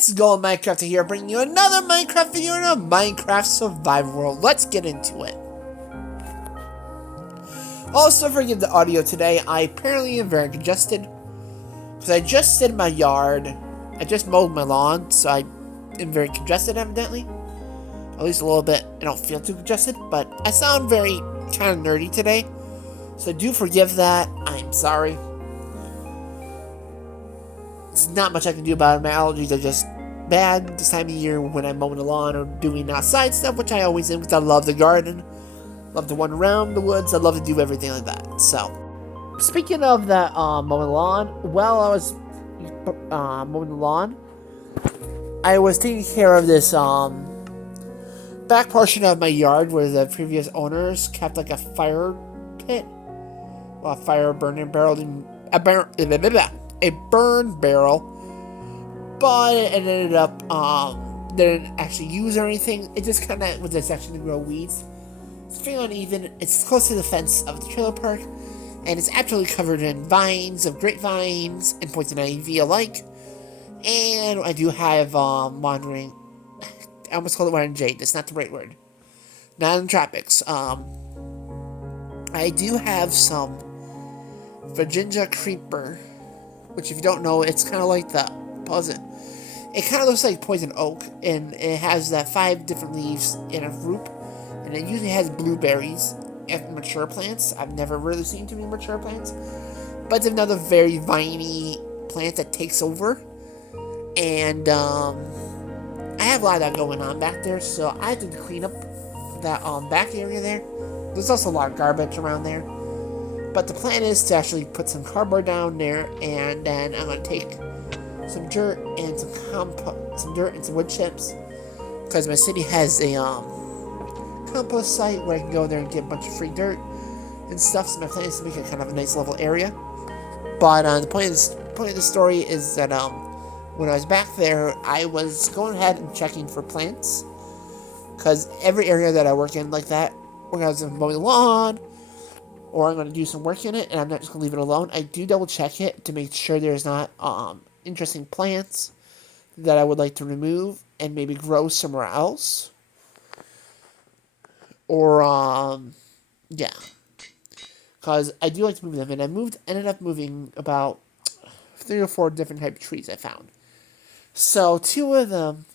It's Golden Minecraft here, bringing you another Minecraft video in a Minecraft Survival World. Let's get into it. Also, forgive the audio today. I apparently am very congested because I just did my yard. I just mowed my lawn, so I am very congested, evidently. At least a little bit. I don't feel too congested, but I sound very kind of nerdy today, so do forgive that. I'm sorry. There's not much I can do about it. My allergies are just bad this time of year when I'm mowing the lawn or doing outside stuff, which I always am because I love the garden, love to run around the woods, I love to do everything like that. So, speaking of that mowing the lawn, while I was mowing the lawn, I was taking care of this back portion of my yard where the previous owners kept like a fire pit, well, a fire burning barrel, a burn barrel, but it ended up they didn't actually use or anything. It just kind of was a section to grow weeds. It's very uneven. It's close to the fence of the trailer park, and it's absolutely covered in vines of grapevines and poison ivy alike. And I do have wandering. I almost called it wandering jade. That's not the right word. Not in the tropics. I do have some Virginia creeper, which if you don't know, it's kind of like the poison. It kind of looks like poison oak, and it has that 5 different leaves in a group, and it usually has blueberries and mature plants. I've never really seen too many mature plants, but it's another very viney plant that takes over, and I have a lot of that going on back there, so I have to clean up that back area there. There's also a lot of garbage around there. But the plan is to actually put some cardboard down there, and then I'm going to take some dirt and some dirt and some wood chips, because my city has a compost site where I can go there and get a bunch of free dirt and stuff. So my plan is to make it kind of a nice level area. But the point of the story is that when I was back there, I was going ahead and checking for plants, because every area that I work in like that, when I was mowing the lawn, or I'm going to do some work in it, and I'm not just going to leave it alone, I do double check it to make sure there's not interesting plants that I would like to remove and maybe grow somewhere else. Or, yeah. Because I do like to move them, and ended up moving about 3 or 4 different type of trees I found. So, 2 of them,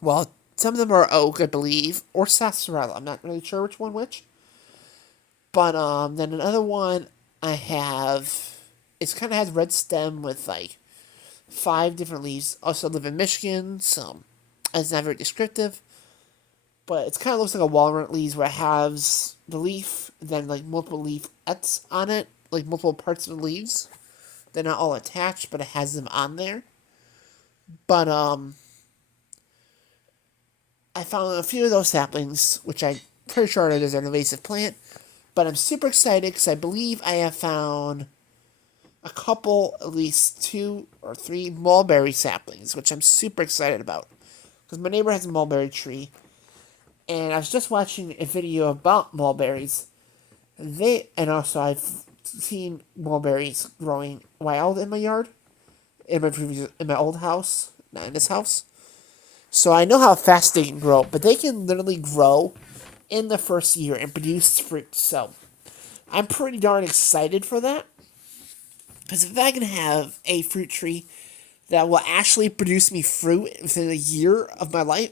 well, some of them are oak, I believe, or sarsaparilla. I'm not really sure which. But then another one I have, it kind of has red stem with like 5 different leaves. Also live in Michigan, so it's not very descriptive. But it kind of looks like a walnut leaves where it has the leaf, then like multiple leaflets on it, like multiple parts of the leaves. They're not all attached, but it has them on there. But I found a few of those saplings, which I'm pretty sure there's an invasive plant. But I'm super excited because I believe I have found a couple, at least 2 or 3 mulberry saplings, which I'm super excited about. Because my neighbor has a mulberry tree, and I was just watching a video about mulberries. And also I've seen mulberries growing wild in my yard, in my old house, not in this house. So I know how fast they can grow, but they can literally grow in the first year and produce fruit. So I'm pretty darn excited for that, because if I can have a fruit tree that will actually produce me fruit within a year of my life,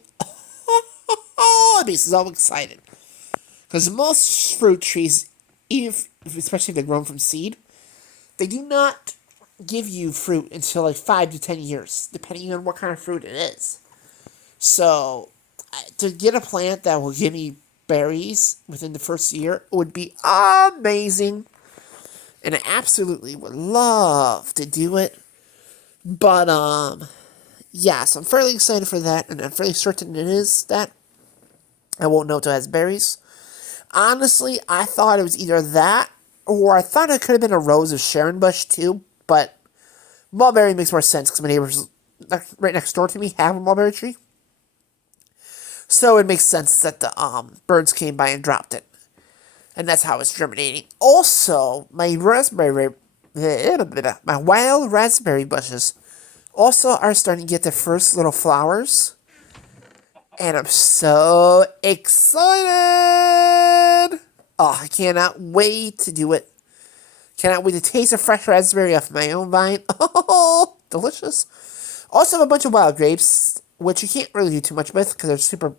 I'd be so excited. Because most fruit trees, especially if they're grown from seed, they do not give you fruit until like 5 to 10 years, depending on what kind of fruit it is. So to get a plant that will give me berries within the first year would be amazing, and I absolutely would love to do it. But yeah, so I'm fairly excited for that, and I'm fairly certain it is that. I won't know till it has berries. Honestly, I thought it was either that, or I thought it could have been a rose of Sharon bush too, but mulberry makes more sense because my neighbors right next door to me have a mulberry tree. So it makes sense that the birds came by and dropped it. And that's how it's germinating. Also, my wild raspberry bushes also are starting to get their first little flowers. And I'm so excited! Oh, I cannot wait to do it. Cannot wait to taste a fresh raspberry off my own vine. Oh, delicious. Also have a bunch of wild grapes, which you can't really do too much with because they're super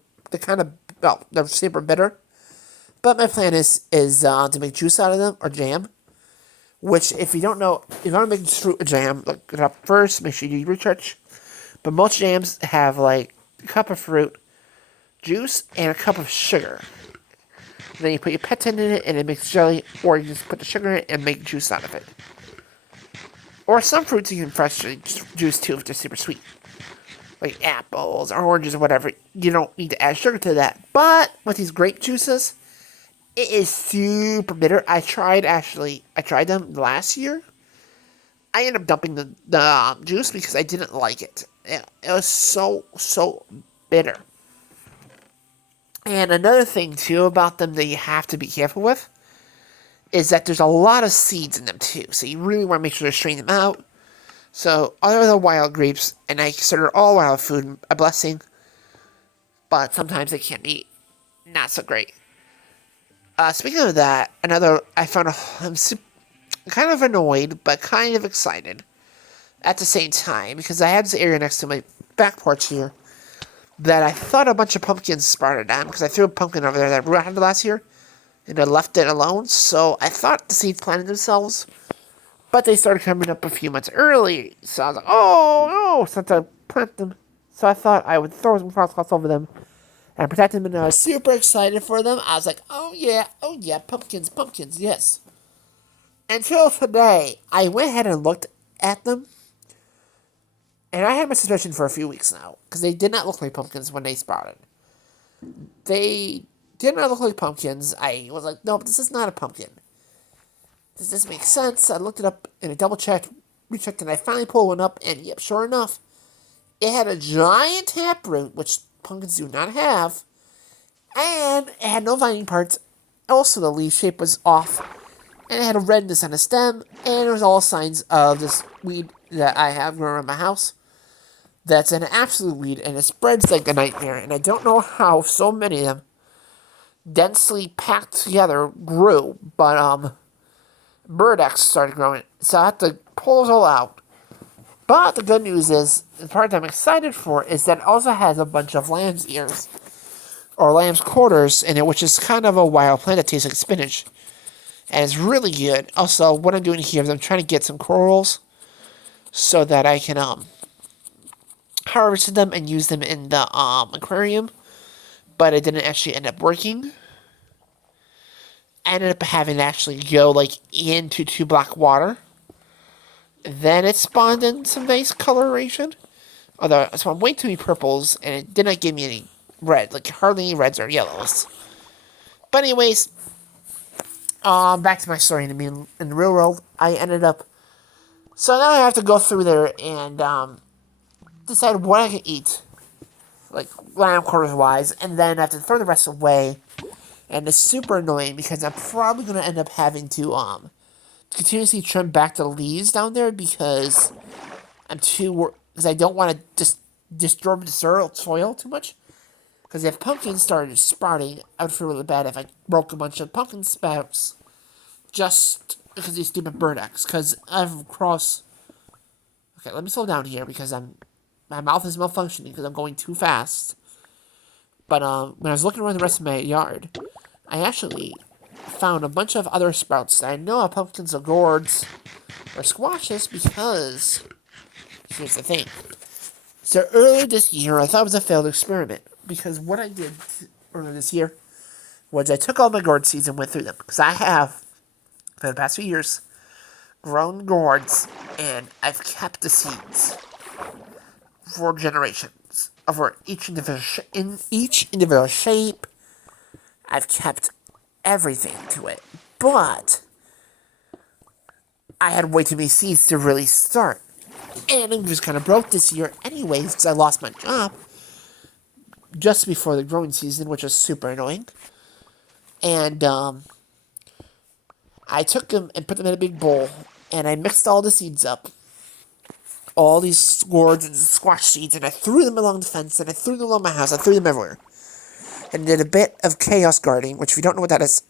bitter. But my plan is to make juice out of them or jam. Which, if you don't know, if you want to make fruit jam, look it up first. Make sure you do your research. But most jams have like a cup of fruit, juice, and a cup of sugar. And then you put your pectin in it and it makes jelly, or you just put the sugar in it and make juice out of it. Or some fruits you can freshly juice too if they're super sweet. Like apples or oranges or whatever. You don't need to add sugar to that. But with these grape juices, it is super bitter. I tried them last year. I ended up dumping the juice because I didn't like it. It was so bitter. And another thing, too, about them that you have to be careful with is that there's a lot of seeds in them, too. So you really want to make sure to strain them out. So, other than wild grapes, and I consider all wild food a blessing, but sometimes they can be not so great. Speaking of that, I'm kind of annoyed, but kind of excited at the same time, because I had this area next to my back porch here that I thought a bunch of pumpkins sprouted on, because I threw a pumpkin over there that I had last year, and I left it alone, so I thought the seeds planted themselves, but they started coming up a few months early, so I was like, oh no, since I plant them, so I thought I would throw some crosscloths over them, and protect them, and I was super excited for them. I was like, oh yeah, pumpkins, yes. Until today, I went ahead and looked at them, and I had my suspicion for a few weeks now, because they did not look like pumpkins when they sprouted. They did not look like pumpkins. I was like, no, but this is not a pumpkin. Does this make sense? I looked it up, and I double-checked, rechecked, and I finally pulled one up, and yep, sure enough, it had a giant taproot, which pumpkins do not have, and it had no vining parts. Also, the leaf shape was off, and it had a redness on the stem, and it was all signs of this weed that I have growing around my house. That's an absolute weed, and it spreads like a nightmare, and I don't know how so many of them densely packed together grew, but Burdex started growing, so I had to pull those all out. But the good news is, the part I'm excited for is that it also has a bunch of lamb's ears, or lamb's quarters in it, which is kind of a wild plant that tastes like spinach. And it's really good. Also, what I'm doing here is I'm trying to get some corals so that I can harvest them and use them in the aquarium. But it didn't actually end up working. I ended up having to actually go into 2 block water. Then it spawned in some nice coloration. Although it spawned way too many purples, and it did not give me any red, hardly any reds or yellows. But anyways, back to my story in the real world. I ended up. So now I have to go through there and decide what I can eat, lamb quarters wise, and then I have to throw the rest away. And it's super annoying because I'm probably gonna end up having to continuously trim back the leaves down there because because I don't want to just disturb the soil too much. Because if pumpkins started sprouting, I would feel really bad if I broke a bunch of pumpkin sprouts just because of these stupid Burdex. Because I've crossed. Okay, let me slow down here because my mouth is malfunctioning because I'm going too fast. But when I was looking around the rest of my yard, I actually found a bunch of other sprouts that I know are pumpkins or gourds or squashes because here's the thing. So earlier this year, I thought it was a failed experiment because what I did earlier this year was I took all my gourd seeds and went through them because I have, for the past few years, grown gourds and I've kept the seeds for generations over each individual shape. I've kept everything to it, but I had way too many seeds to really start. And it was kind of broke this year anyways because I lost my job just before the growing season, which was super annoying. And I took them and put them in a big bowl, and I mixed all the seeds up. all these gourds and squash seeds, and I threw them along the fence, and I threw them along my house. I threw them everywhere. And did a bit of chaos gardening, which if you don't know what that is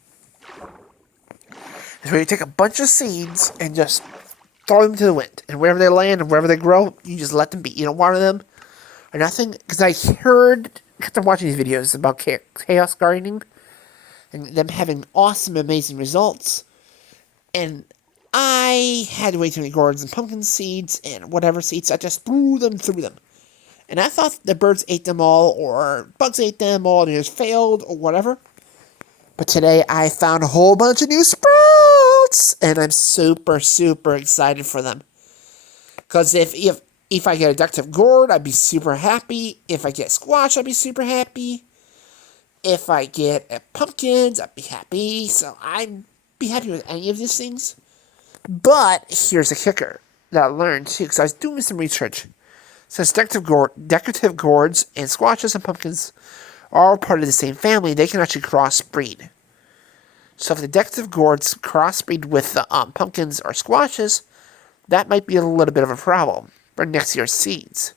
where you take a bunch of seeds and just throw them to the wind. And wherever they land and wherever they grow, you just let them be. You don't water them or nothing. Because I kept on watching these videos about chaos gardening and them having awesome, amazing results. And I had way too many gourds and pumpkin seeds and whatever seeds. I just threw them. And I thought the birds ate them all or bugs ate them all and it just failed or whatever. But today I found a whole bunch of new sprouts, and I'm super, super excited for them. Because if I get a decorative gourd, I'd be super happy. If I get squash, I'd be super happy. If I get pumpkins, I'd be happy. So I'd be happy with any of these things. But here's a kicker that I learned too, because I was doing some research. Since decorative gourds and squashes and pumpkins are all part of the same family, they can actually crossbreed. So if the decorative gourds crossbreed with the pumpkins or squashes, that might be a little bit of a problem for next year's seeds.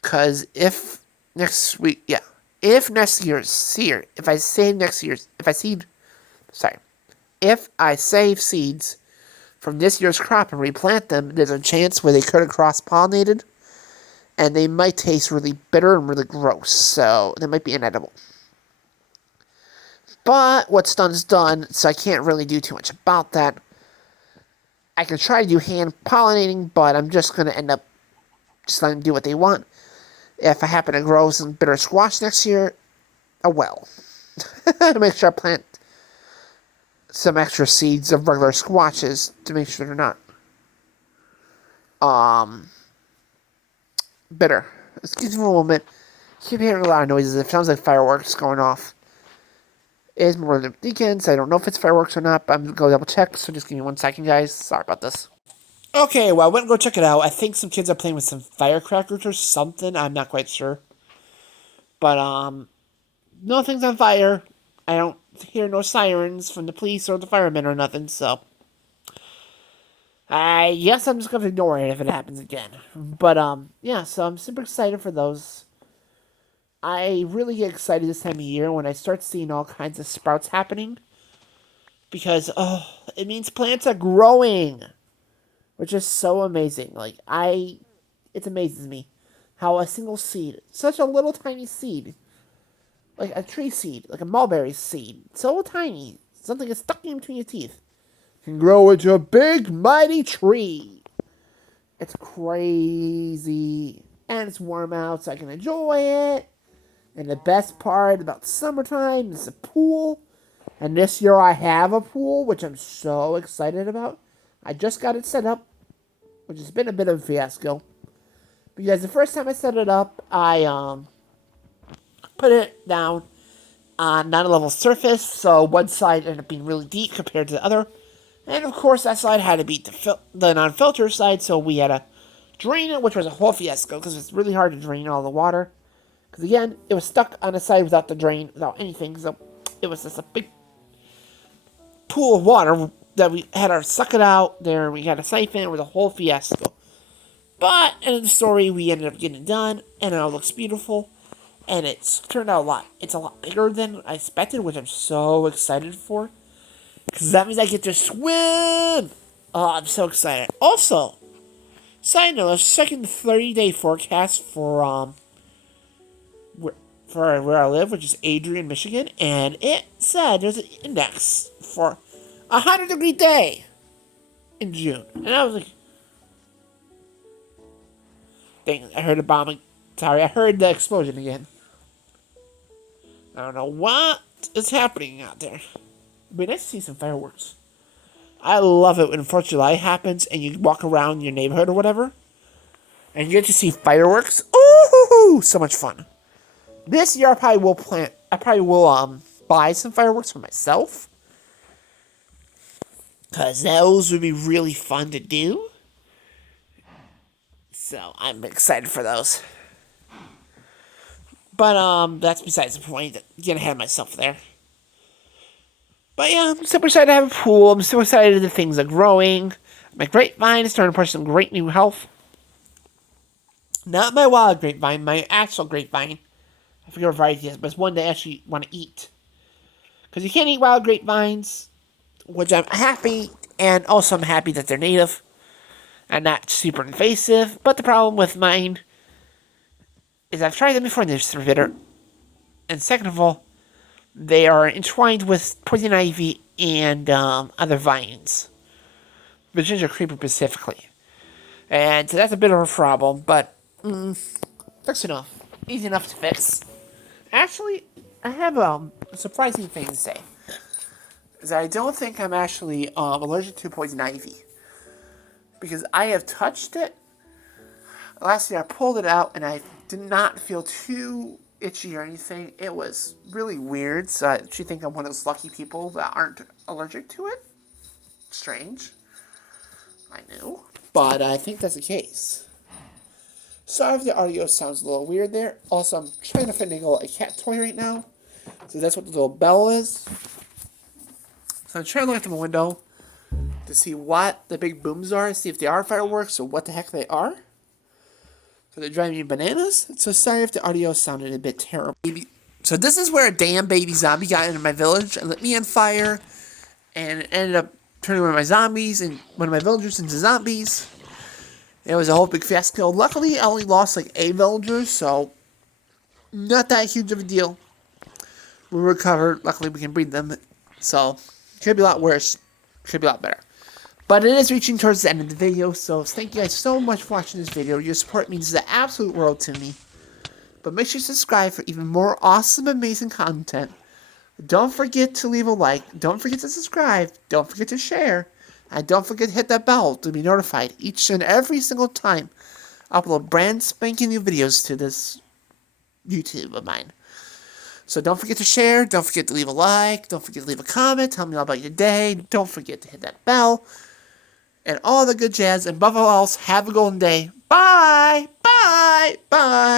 Because if I save seeds from this year's crop and replant them, there's a chance where they could have cross-pollinated, and they might taste really bitter and really gross, so they might be inedible. But what's done is done, so I can't really do too much about that. I can try to do hand pollinating, but I'm just going to end up just letting them do what they want. If I happen to grow some bitter squash next year, oh well. To make sure I plant some extra seeds of regular squashes to make sure they're not bitter. Excuse me a moment. Keep hearing a lot of noises. It sounds like fireworks going off. It is more than weekends. I don't know if it's fireworks or not, but I'm going to go double check. So just give me 1 second, guys. Sorry about this. Okay, well, I went and go check it out. I think some kids are playing with some firecrackers or something. I'm not quite sure. But, nothing's on fire. I don't hear no sirens from the police or the firemen or nothing, so I guess I'm just going to ignore it if it happens again. But, yeah, so I'm super excited for those. I really get excited this time of year when I start seeing all kinds of sprouts happening. Because, it means plants are growing. Which is so amazing. It amazes me how a single seed, such a little tiny seed, like a tree seed, like a mulberry seed, so tiny, something is stuck in between your teeth, can grow into a big, mighty tree. It's crazy. And it's warm out, so I can enjoy it. And the best part about summertime is the pool. And this year I have a pool, which I'm so excited about. I just got it set up, which has been a bit of a fiasco. Because the first time I set it up, I put it down on not a level surface, so one side ended up being really deep compared to the other. And of course, that side had to be the non-filter side, so we had to drain it, which was a whole fiasco, because it's really hard to drain all the water. Because again, it was stuck on the side without the drain, without anything, so it was just a big pool of water that we had to suck it out there. We had a siphon. It was a whole fiasco. But in the story, we ended up getting it done, and it all looks beautiful. And it's turned out it's a lot bigger than I expected, which I'm so excited for. Because that means I get to swim! Oh, I'm so excited. Also, side note, I was checking the 30-day forecast for where I live, which is Adrian, Michigan, and it said there's an index for 100-degree day in June. And I was like, dang, I heard a bombing. Sorry, I heard the explosion again. I don't know what is happening out there. It'd be nice to see some fireworks. I love it when 4th of July happens and you walk around your neighborhood or whatever, and you get to see fireworks. Ooh, so much fun. This year I probably will buy some fireworks for myself. Because those would be really fun to do. So, I'm excited for those. But, that's besides the point. Getting ahead of myself there. But, yeah, I'm super excited to have a pool. I'm so excited that things are growing. My grapevine is starting to push some great new health. Not my wild grapevine, my actual grapevine. I forget what variety it is, but it's one that I actually want to eat. Because you can't eat wild grapevines, which I'm happy, and also I'm happy that they're native and not super invasive. But the problem with mine is I've tried them before and they're super bitter. And second of all, they are entwined with poison ivy and other vines. Virginia creeper specifically. And so that's a bit of a problem, but fix enough. Easy enough to fix. Actually, I have a surprising thing to say. Is that I don't think I'm actually allergic to poison ivy. Because I have touched it. Last year I pulled it out and I did not feel too itchy or anything. It was really weird, so I actually think I'm one of those lucky people that aren't allergic to it. Strange. I know. But I think that's the case. Sorry if the audio sounds a little weird there. Also, I'm trying to finagle a cat toy right now. So that's what the little bell is. So I'm trying to look at the window to see what the big booms are, see if they are fireworks or what the heck they are. So they're driving me bananas. So sorry if the audio sounded a bit terrible. So this is where a damn baby zombie got into my village and lit me on fire. And it ended up turning one of my zombies and one of my villagers into zombies. It was a whole big fiasco. Luckily, I only lost like a villager, so not that huge of a deal. We recovered. Luckily, we can breed them. So, could be a lot worse. Could be a lot better. But it is reaching towards the end of the video, so thank you guys so much for watching this video. Your support means the absolute world to me. But make sure you subscribe for even more awesome, amazing content. Don't forget to leave a like. Don't forget to subscribe. Don't forget to share. And don't forget to hit that bell to be notified each and every single time I upload brand spanking new videos to this YouTube of mine. So don't forget to share. Don't forget to leave a like. Don't forget to leave a comment. Tell me all about your day. Don't forget to hit that bell. And all the good jazz. And above all else, have a golden day. Bye! Bye! Bye!